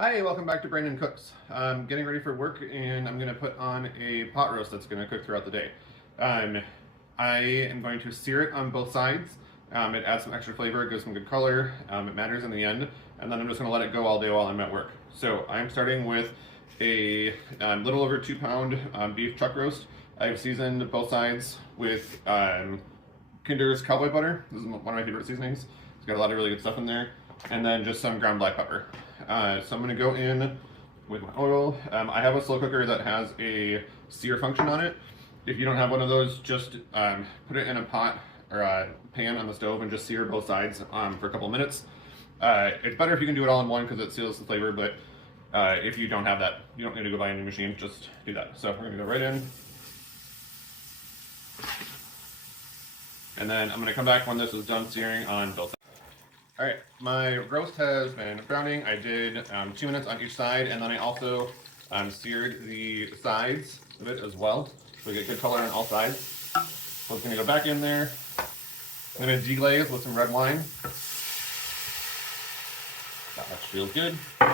Hi, welcome back to Brandon Cooks. I'm getting ready for work and I'm going to put on a pot roast that's going to cook throughout the day. Um, I am going to sear it on both sides. It adds some extra flavor, it gives some good color, it matters in the end, and then I'm just going to let it go all day while I'm at work. So I'm starting with a little over 2 pound beef chuck roast. I've seasoned both sides with Kinder's cowboy butter. This is one of my favorite seasonings. It's got a lot of really good stuff in there. And then just some ground black pepper. So I'm going to go in with my oil. I have a slow cooker that has a sear function on it. If you don't have one of those, just put it in a pot or a pan on the stove and just sear both sides for a couple of minutes. It's better if you can do it all in one because it seals the flavor, but if you don't have that, you don't need to go buy a new machine, just do that. So we're going to go right in. And then I'm going to come back when this is done searing on both sides. All right, my roast has been browning. I did 2 minutes on each side, and then I also seared the sides of it as well, so we get good color on all sides. So it's gonna go back in there. I'm gonna deglaze with some red wine. That feels good. So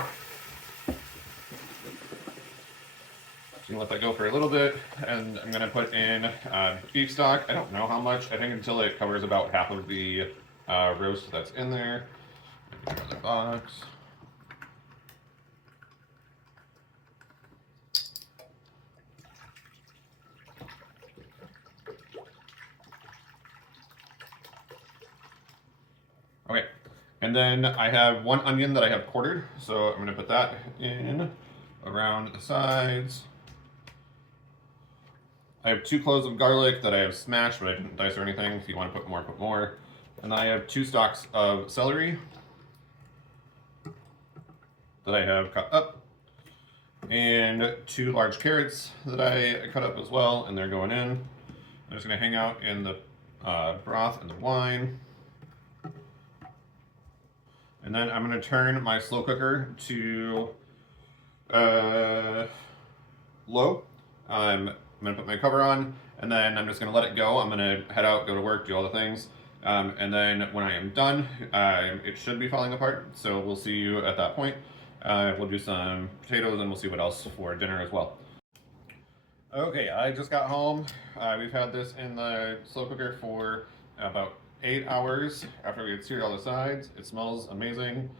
you let that go for a little bit, and I'm gonna put in beef stock. I don't know how much. I think until it covers about half of the roast that's in there. Another box. Okay, and then I have one onion that I have quartered, so I'm going to put that in around the sides. I have 2 cloves of garlic that I have smashed, but I didn't dice or anything. If you want to put more, put more. And then I have 2 stalks of celery that I have cut up, and 2 large carrots that I cut up as well, and they're going in. I'm just going to hang out in the broth and the wine. And then I'm going to turn my slow cooker to low. I'm going to put my cover on, and then I'm just going to let it go. I'm going to head out, go to work, do all the things. And then when I am done, it should be falling apart. So we'll see you at that point. We'll do some potatoes and we'll see what else for dinner as well. Okay, I just got home. We've had this in the slow cooker for about 8 hours after we had seared all the sides. It smells amazing,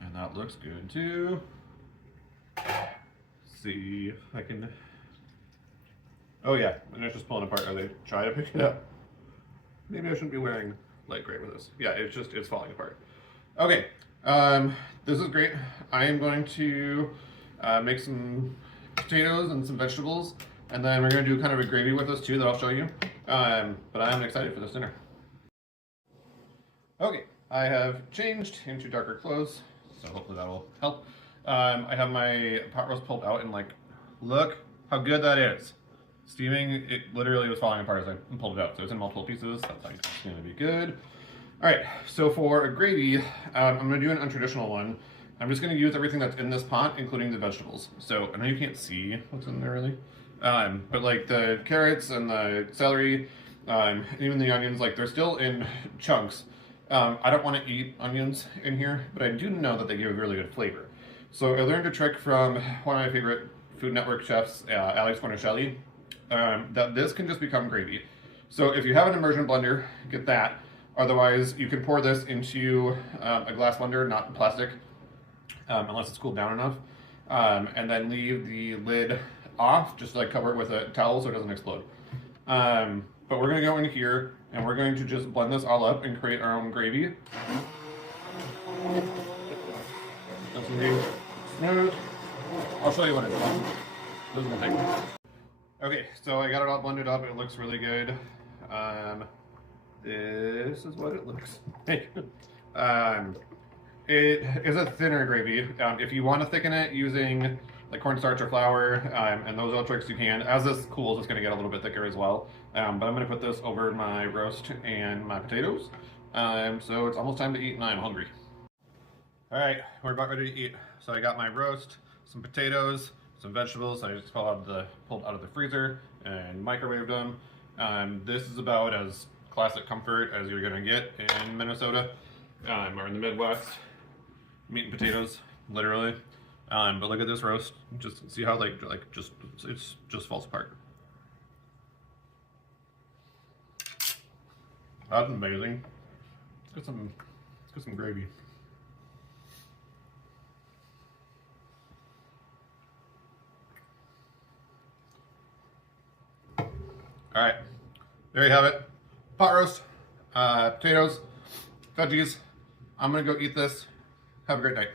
and that looks good too. Let's see if I can. Oh yeah, and it's just pulling apart. Are they trying to pick it up? Maybe I shouldn't be wearing light gray with this. Yeah, it's falling apart. Okay, this is great. I am going to make some potatoes and some vegetables, and then we're going to do kind of a gravy with this too that I'll show you. But I'm excited for this dinner. Okay, I have changed into darker clothes, so hopefully that'll help. I have my pot roast pulled out, and like, look how good that is. Steaming, it literally was falling apart as I pulled it out, so it's in multiple pieces. That's how it's going to be good. All right, so for a gravy, I'm going to do an untraditional one. I'm just going to use everything that's in this pot, including the vegetables. So I know you can't see what's in there really, but like the carrots and the celery, and even the onions, like they're still in chunks. I don't want to eat onions in here, but I do know that they give a really good flavor. So I learned a trick from one of my favorite Food Network chefs, Alex Guarnaschelli, that this can just become gravy. So if you have an immersion blender, get that. Otherwise, you can pour this into a glass blender, not plastic, unless it's cooled down enough, and then leave the lid off, just like cover it with a towel so it doesn't explode. But we're going to go in here, and we're going to just blend this all up and create our own gravy. That's really smooth. I'll show you what it's like. This is the thing. Okay, so I got it all blended up. It looks really good. This is what it looks like. It is a thinner gravy. If you want to thicken it using like cornstarch or flour and those other tricks, you can. As this cools, it's going to get a little bit thicker as well. But I'm going to put this over my roast and my potatoes. So it's almost time to eat, and I'm hungry. All right, we're about ready to eat. So I got my roast, some potatoes, some vegetables I just pulled out of the freezer and microwaved them. This is about as classic comfort as you're gonna get in Minnesota or in the Midwest. Meat and potatoes, literally. But look at this roast. Just see how it just falls apart. That's amazing. Let's get some gravy. All right, there you have it. Pot roast, potatoes, veggies. I'm gonna go eat this. Have a great night.